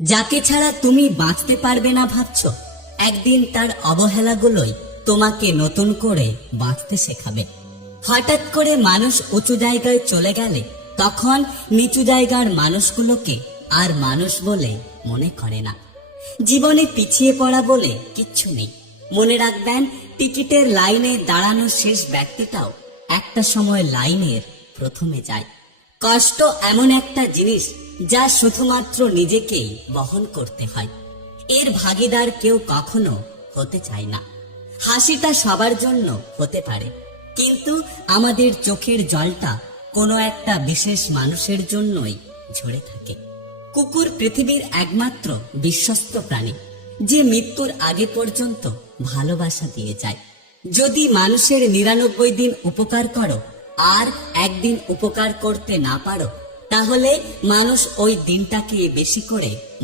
যাকে ছাড়া তুমি বাঁচতে পারবে না ভাবছো, একদিন তার অবহেলাগুলোই তোমাকে নতুন করে বাঁচতে শেখাবে। হঠাৎ করে মানুষ উঁচু জায়গায় চলে গেলে তখন নিচু জায়গার মানুষগুলোকে আর মানুষ বলে মনে করে না। জীবনে পিছিয়ে পড়া বলে কিচ্ছু নেই। মনে রাখবেন, টিকিটের লাইনে দাঁড়ানো শেষ ব্যক্তিটাও একটা সময় লাইনের প্রথমে যায়। কষ্ট এমন একটা জিনিস যা শুধুমাত্র নিজেকেই বহন করতে হয়, এর ভাগীদার কেউ কখনো হতে চায় না। হাসিটা সবার জন্য হতে পারে, কিন্তু আমাদের চোখের জলটা কোনো একটা বিশেষ মানুষের জন্যই ঝরে থাকে। কুকুর পৃথিবীর একমাত্র বিশ্বস্ত প্রাণী যে মৃত্যুর আগে পর্যন্ত ভালোবাসা দিয়ে যায়। যদি মানুষের 99 দিন উপকার করো আর একদিন উপকার করতে না পারো, তাহলে মানুষ ওই দিনটাকে বেশি করে